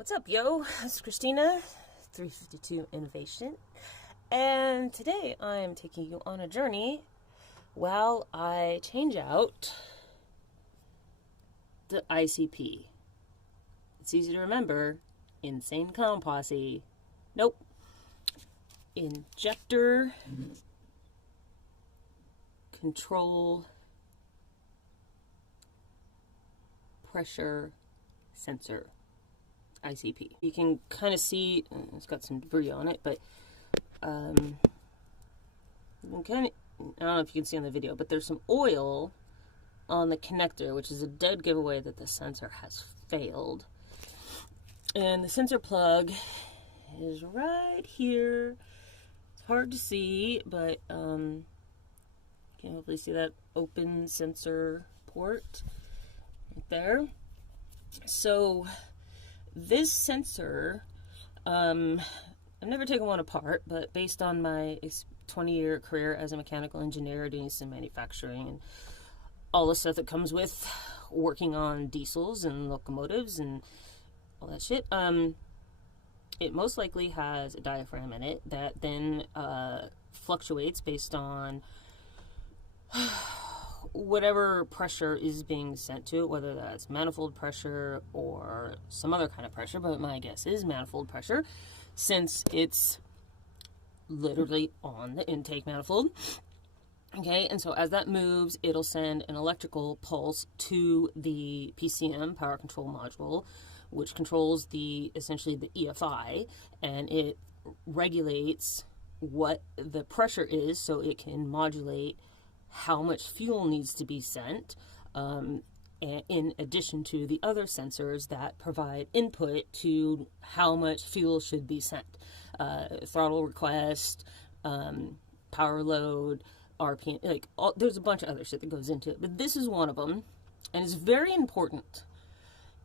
What's up, yo? It's Christina, 352 Innovation, and today I am taking you on a journey while I change out the ICP. It's easy to remember. Insane Clown Posse. Nope. Injector Control Pressure Sensor. ICP. You can kind of see it's got some debris on it, but you can kind of, I don't know if you can see on the video, but there's some oil on the connector, which is a dead giveaway that the sensor has failed. And the sensor plug is right here. It's hard to see, but you can hopefully see that open sensor port right there. So this sensor, I've never taken one apart, but based on my 20-year career as a mechanical engineer, doing some manufacturing and all the stuff that comes with working on diesels and locomotives and all that shit, it most likely has a diaphragm in it that then fluctuates based on whatever pressure is being sent to it, whether that's manifold pressure or some other kind of pressure, but my guess is manifold pressure, since it's literally on the intake manifold. Okay, and so as that moves, it'll send an electrical pulse to the PCM, power control module, which controls essentially the EFI, and it regulates what the pressure is so it can modulate how much fuel needs to be sent, in addition to the other sensors that provide input to how much fuel should be sent. Throttle request, power load, RPM, there's a bunch of other shit that goes into it, but this is one of them, and it's very important.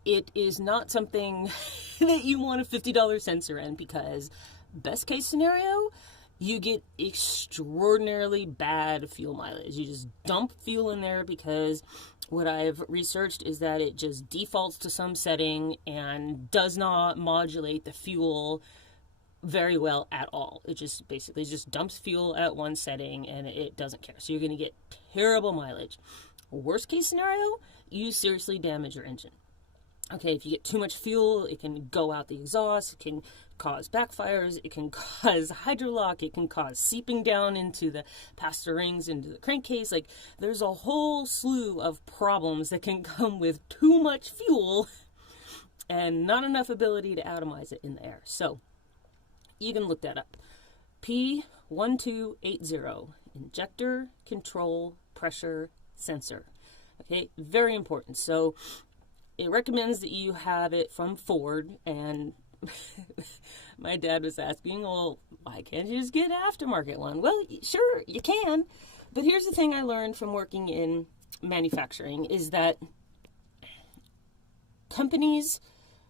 It is not something that you want a $50 sensor in, because best case scenario, you get extraordinarily bad fuel mileage. You just dump fuel in there, because what I've researched is that it just defaults to some setting and does not modulate the fuel very well at all. It just basically just dumps fuel at one setting and it doesn't care. So you're going to get terrible mileage. Worst case scenario, you seriously damage your engine. Okay, if you get too much fuel, it can go out the exhaust, it can cause backfires, it can cause hydrolock, it can cause seeping down into the past the rings, into the crankcase. There's a whole slew of problems that can come with too much fuel and not enough ability to atomize it in the air. So, you can look that up. P1280, Injector Control Pressure Sensor. Okay, very important. So, it recommends that you have it from Ford, and my dad was asking, well, why can't you just get an aftermarket one? Well, sure, you can, but here's the thing I learned from working in manufacturing is that companies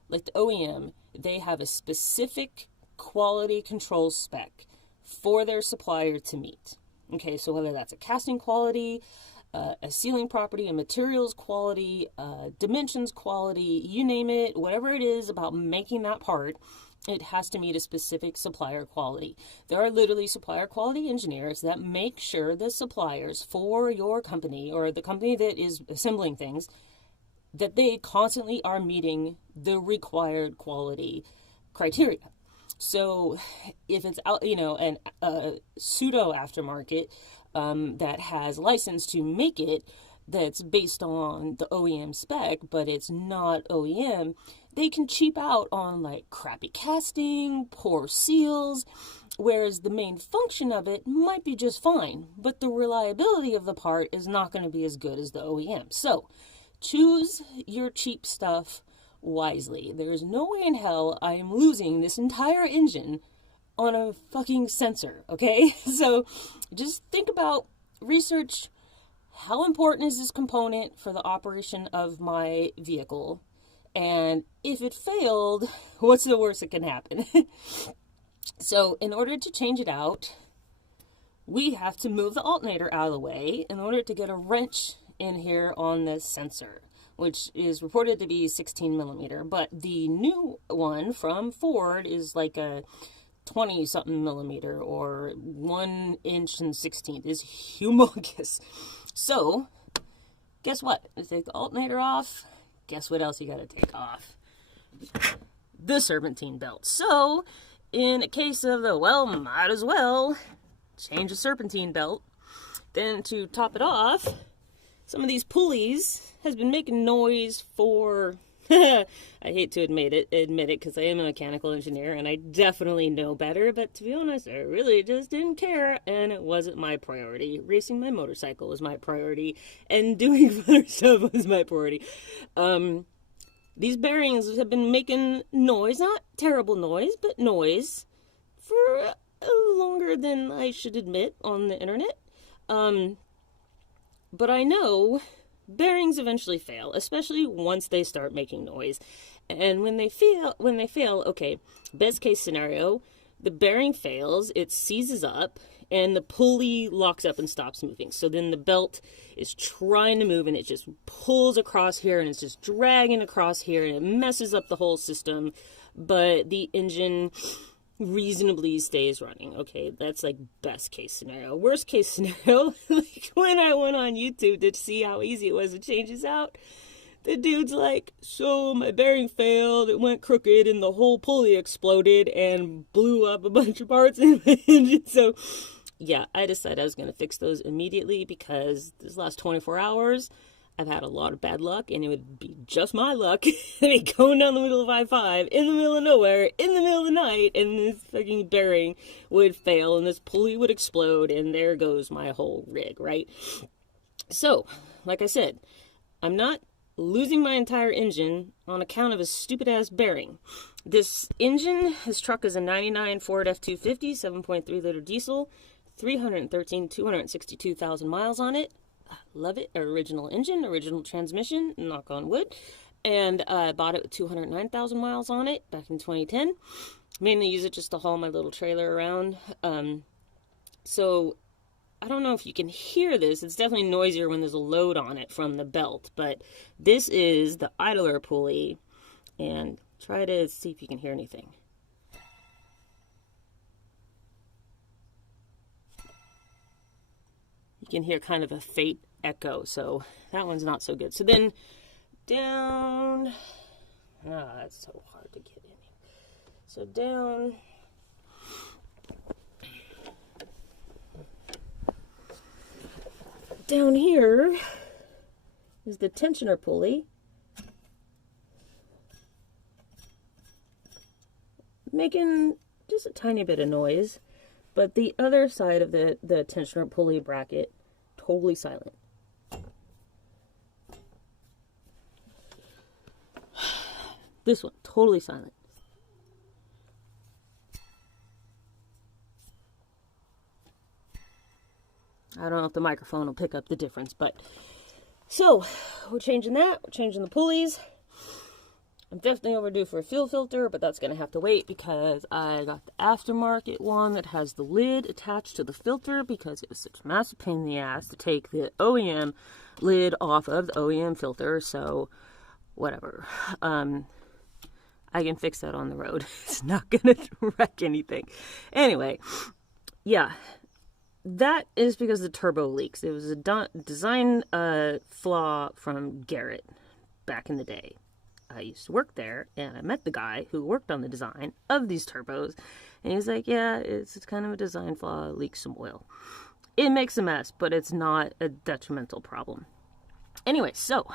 like the OEM, they have a specific quality control spec for their supplier to meet. Okay, so whether that's a casting quality, a sealing property, a materials quality, dimensions quality, you name it, whatever it is about making that part, it has to meet a specific supplier quality. There are literally supplier quality engineers that make sure the suppliers for your company or the company that is assembling things, that they constantly are meeting the required quality criteria. So if it's out, an pseudo aftermarket that has license to make it, that's based on the OEM spec, but it's not OEM, they can cheap out on crappy casting, poor seals, whereas the main function of it might be just fine, but the reliability of the part is not going to be as good as the OEM. So choose your cheap stuff wisely. There's no way in hell I am losing this entire engine on a fucking sensor, okay? So just think about, research how important is this component for the operation of my vehicle, and if it failed, what's the worst that can happen? So in order to change it out, we have to move the alternator out of the way in order to get a wrench in here on this sensor. which is reported to be 16 millimeter. But the new one from Ford is like a 20 something millimeter, or 1 inch and 16th, is humongous. So, guess what? To take the alternator off, guess what else you gotta take off? The serpentine belt. So, in a case of the, well, might as well change the serpentine belt. Then to top it off, some of these pulleys has been making noise for, I hate to admit it because I am a mechanical engineer and I definitely know better, but to be honest, I really just didn't care and it wasn't my priority. Racing my motorcycle was my priority and doing other stuff was my priority. These bearings have been making noise, not terrible noise, but noise for longer than I should admit on the internet. But I know bearings eventually fail, especially once they start making noise. And when they fail, okay, best case scenario, the bearing fails, it seizes up, and the pulley locks up and stops moving. So then the belt is trying to move, and it just pulls across here, and it's just dragging across here, and it messes up the whole system. But the engine reasonably stays running. Okay, that's like best case scenario. Worst case scenario, like when I went on YouTube to see how easy it was to change this out, the dude's like, so my bearing failed, it went crooked, and the whole pulley exploded and blew up a bunch of parts in my engine. So yeah, I decided I was going to fix those immediately because this last 24 hours I've had a lot of bad luck, and it would be just my luck. I mean, going down the middle of I-5, in the middle of nowhere, in the middle of the night, and this fucking bearing would fail, and this pulley would explode, and there goes my whole rig, right? So, like I said, I'm not losing my entire engine on account of a stupid-ass bearing. This engine, this truck is a 99 Ford F-250, 7.3 liter diesel, 262,000 miles on it. Love it. Original engine, original transmission, knock on wood. And I bought it with 209,000 miles on it back in 2010. Mainly use it just to haul my little trailer around. So I don't know if you can hear this. It's definitely noisier when there's a load on it from the belt. But this is the idler pulley. And try to see if you can hear anything. You can hear kind of a faint echo, so that one's not so good. So then down, that's so hard to get in. So down here is the tensioner pulley, making just a tiny bit of noise. But the other side of the tensioner pulley bracket, totally silent. This one, totally silent. I don't know if the microphone will pick up the difference, but... So, we're changing that. We're changing the pulleys. I'm definitely overdue for a fuel filter, but that's going to have to wait because I got the aftermarket one that has the lid attached to the filter because it was such a massive pain in the ass to take the OEM lid off of the OEM filter, so whatever. I can fix that on the road. It's not going to wreck anything. Anyway, yeah, that is because the turbo leaks. It was a design flaw from Garrett back in the day. I used to work there, and I met the guy who worked on the design of these turbos, and he's like, yeah, it's kind of a design flaw, it leaks some oil. It makes a mess, but it's not a detrimental problem. Anyway, so,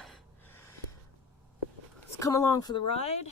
let's come along for the ride.